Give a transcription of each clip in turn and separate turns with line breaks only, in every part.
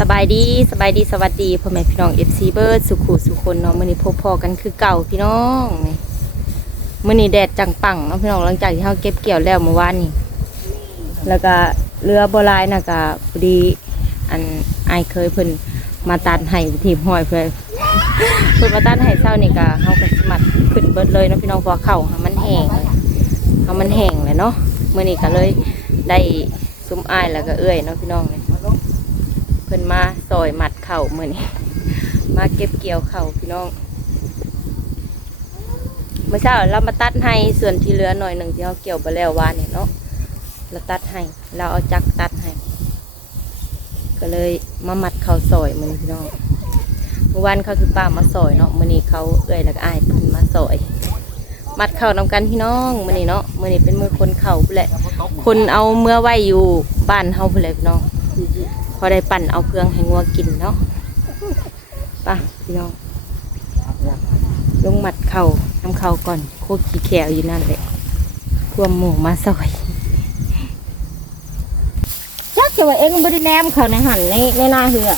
สบายดีสบายดีสวัสดีพ่อแม่พี่น้องเอฟซีเบิร์ดสุขุสุคนเนาะมื้อนี้พบพอกันคือเก่าพี่น้องนี่มื้อนี้แดดจังปังเนาะพี่น้องหลังจากที่เฮาเก็บเกี่ยวแล้วเมื่อวานนี้แล้วก็เรือโบราณน่ะก็พอดีอันไอเคยเพิ่นมาตัดให้ทีมห้อยเพิ่นเพิ่นมาตัดให้เช้านี่ก็เฮาก็สมัครขึ้นเบิดเลยเนาะพี่น้องพราะว่าเข้ามันแห้งเลยเฮามันแห้งเลยเนาะมื้อนี้ก็เลยได้ซุ้มไอแล้วก็เอื้อยเนาะพี่น้องนี พิ่นมาซอยหมัดเข่ามือนี้มาเก็บเกี่ยวเข่าพี่น้องเมื่อเช้าเรามาตัดให้ส่วนที่เหลือหน่อยหนึ่งที่เราเกี่ยวไปแล้ววานเนี่ยเนาะเราตัดให้ เราเอาจักรตัดให้ ก็เลยมามัดเข่าซอยมือนี้พี่น้องเมื่อวานเขาคือป้ามาซอยเนาะมื่อนี้เขาเอื้อยแล้วก็อายเพิ่นมาซอย มัดเข่านำกันพี่น้องมื่อนี้เนาะมื่อนี้เป็นมือคนเข่าแหละคนเอาเมื่อไว้อยู่บ้านเฮาพู้นแหละพี่น้อง พอได้ปั่นเอาเครื่องให้งัวกินเนาะไป่ะพี่น้องลงหมัดเข่าน้ำเข่าก่อน โคกขี้แขวอยู่นั่นแหละพวมหมูมาซอยจักจะว่าเอ็งบริแนมเขาในหันในในหน้าเหือ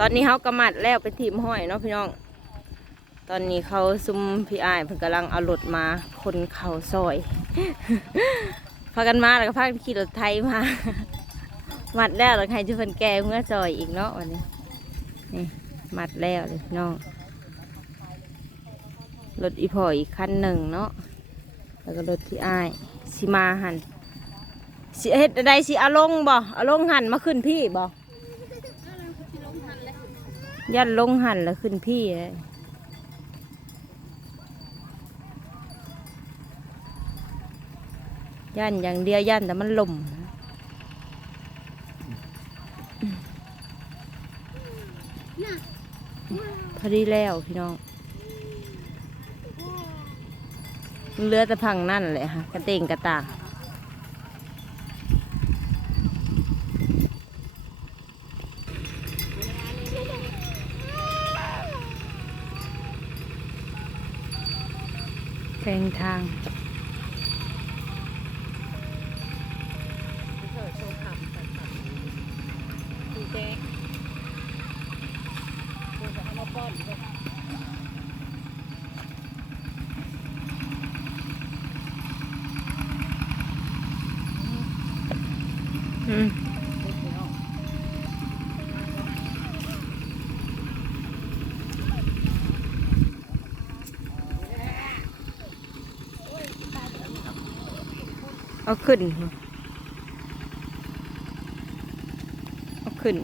ตอนนี้เขากำมัดแล้วไปทีมห้อยเนาะพี่น้อง ตอนนี้เขาซุ่มพี่อ้ายเพิ่นกำลังเอารถมาคนเขาซอยพากันมาแล้วก็พากันขี่รถไทยมามัดแล้วแล้วใครจะเพิ่นแก่เมื่อซอยอีกเนาะวันนี้นี่มัดแล้วเลยพี่น้องรถอีพออีกคันหนึ่งเนาะแล้วก็รถที่อ้ายสิมาหันสิเฮ็ดใดสิอาลงบ่อาลงหันมาขึ้นพี่บ่ ยันลงหันแล้วขึ้นพี่เลยยันอย่างเดียวยันแต่มันลมพอดีแล้วพี่น้องเรือแต่พังนั่นแหละค่ะกระเตงกระตาก แสงทาง
เธอโชว์คำสันสันคือแจ๊กเธอจะเอาม เอา
ขึ้น เอาขึ้น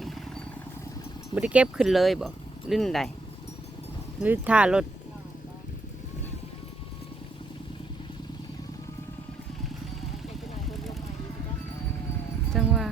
บริเก็บขึ้นเลยบอกลื่นใดลื่นท่ารถจังว่า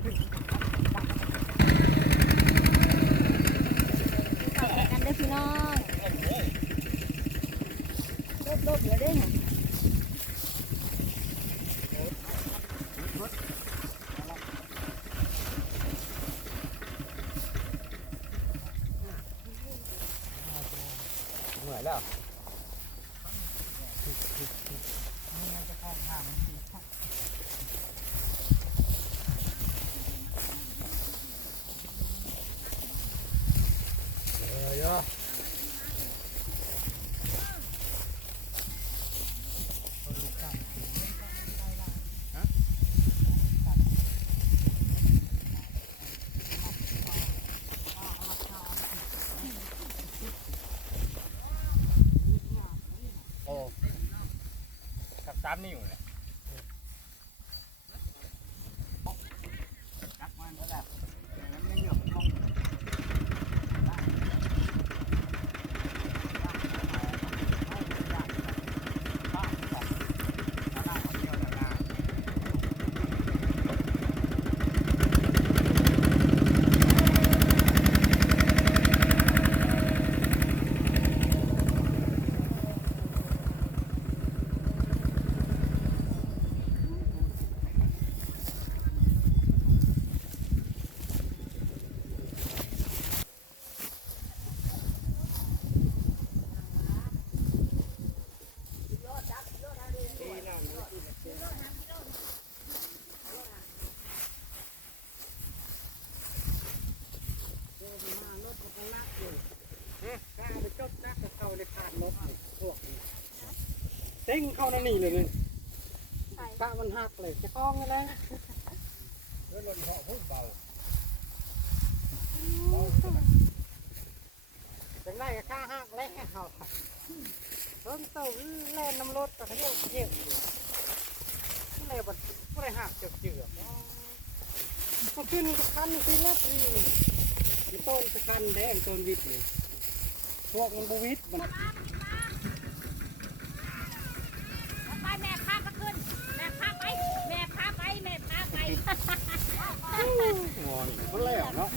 เด้อพี่น้องลบลบเดี๋ยวได้หน่อย
เหนื่อยแล้ว สามนิ้วเนี่ยจักมันแล้วแหละมันไม่เหนียวมันต้องกล้าไปจดนักเข้าในผ่านรถพวกนี้เต้งเข้านั่นนี่เลยนี่กล้ามันหักเลยจะคล้องอะไรเฮ้ยรถเหาะพูดเบาจังไรก็ข้าหักแล้วเขารถเต่าแล่นน้ำรถแต่เขาเรียกเยี่ยมอยู่ที่ไหนบัดไม่ได้หักเจือกเจือกมันขึ้นคันขึ้นแล้วปีมีต้นตะคันแดงต้นวิทย์เลยพวกมันบวิทย์มัน
ไปแม่พาก็ขึ้น แม่พาไป แม่พาไป แม่พาไป
งอนคนแล้วเนาะ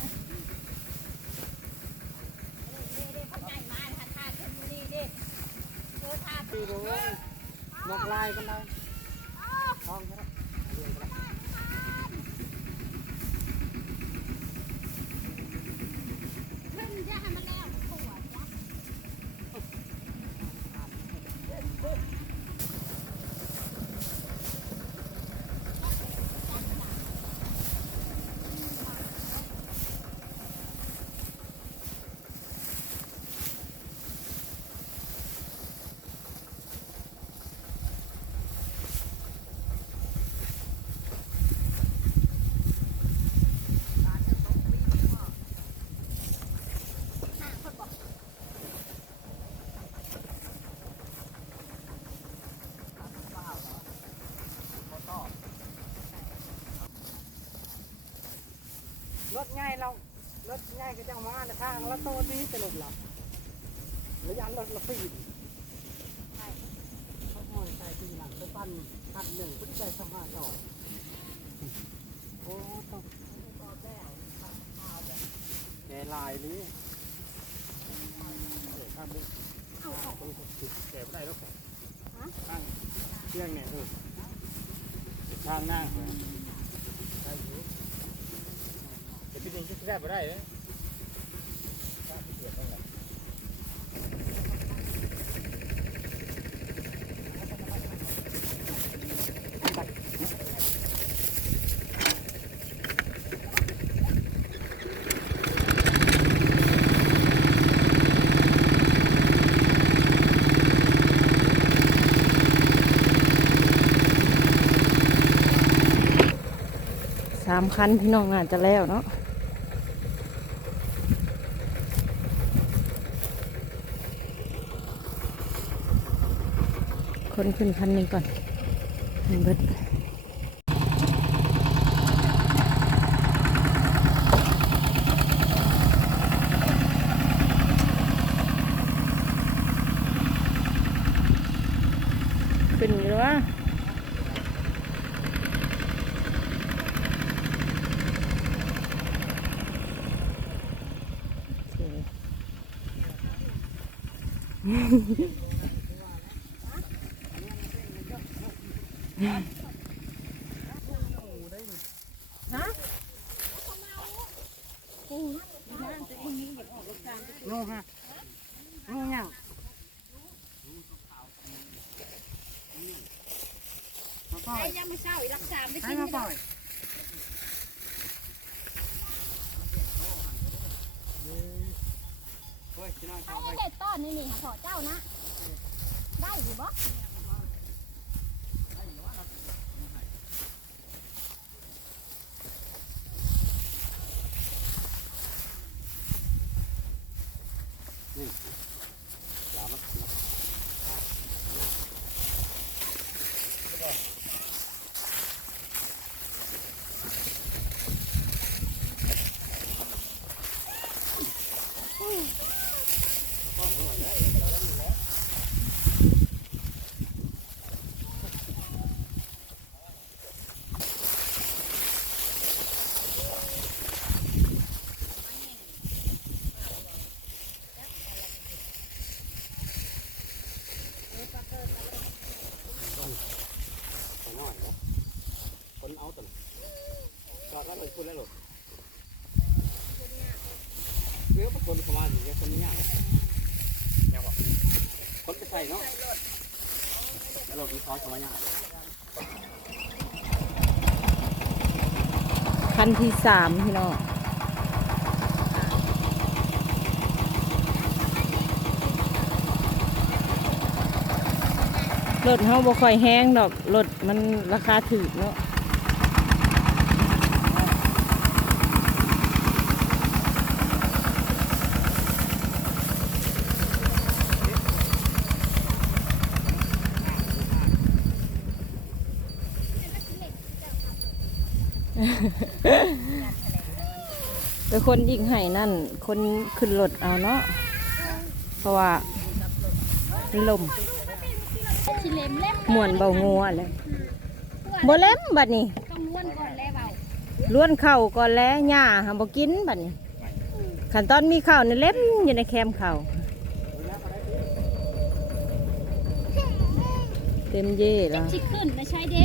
อยู่นกลายกันเลยทองก็ได้เรื่องก็ได้
ขึ้นจะให้มันแล้วปวดจ้ะ
รถง่ายเรารถง่ายก็จะมาในทางแล้วโตนี้จะหลบหลับระยะรถละปีนเขาห้อยใส่ปีหลังไปปั้นพันหนึ่งพุทธใจสมาจอยโอ้ต้องแกลายนี้เดี๋ยวข้ามไปเอาไปติดแกไม่ได้แล้วข้างเที่ยงเนี่ยเออทางหนั่งได้อยู่ เดี๋ยวพี่ดิงจะได้บ่ได้เลย
สามคันพี่น้องอาจจะแล้วเนาะ คนขึ้นคันนี้ก่อนเบิดขึ้นอยู่วะโอเคฮะ
งูฮะงูยังมา ปล่อย
ยังไม่เช่าอีรักสาม
ไม่
กิน
ปล่อยเฮ้ยชิน้อย
ไอ้
เขาไป
เด็ดต้อนนี่นี่ค่ะขอเจ้านะ ได้อยู่บ่
หลามันขอหน่อยนะคนเอาตัวจอดแล้วเลย คุณแล้วหรอเรือประคนเข้ามาอย่างเงี้ยคนนี้ยากยากกว่าคนจะใส่เนาะแล้วรถมีคอเข้ามายาก
คันที่สามพี่น้องรถเฮาบ่ค่อยแห้งดอกรถมันราคาถูกเนาะ แต่คนยิงไห้นั่น คนขึ้นรถเอาเนาะ เพราะว่าลม
ม
วนเบางัวเลยบเล็มบัดนี้
ต้วนเข้า
ก่อนแล้วหญ้าหาบกินบัดนี้ขั้นตอนมีเข้าวนี่เล็มอยู่ในแคมเข้า
เต็มเย่แล้ว
ชิขึ้นไม่ใช่เด้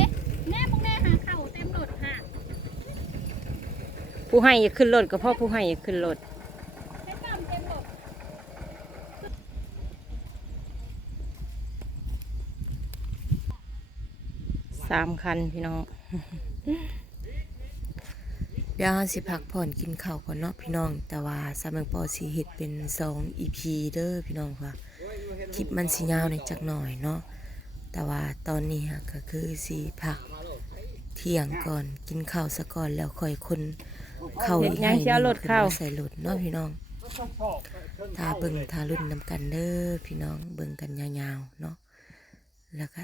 แม่พวกแม่หาเข่าเต็มรถค่ะ
ผู้ให้อย่าขึ้นรถก็เพราะผู้ให้อย่าขึ้นรถสามคันพี่น้อง เดี๋ยวเราสิพักผ่อนกินข้าวก่อนเนาะพี่น้อง แต่ว่าสามเมืองปอสีเห็ดเป็นสองอีพีเด้อพี่น้องค่ะ คลิปมันสิยาวหน่อยจักหน่อยเนาะ แต่ว่าตอนนี้ก็คือสีพักเที่ยงก่อนกินข้าวซะก่อนแล้วค่อยคน เข้าอีกให้หนึ่งขึ้นมาใส่รถเนาะพี่น้องถ้าเบิ่งถ้ารุ่นนำกันเด้อพี่น้องเบิ่งกันยาวๆเนาะแล้วก็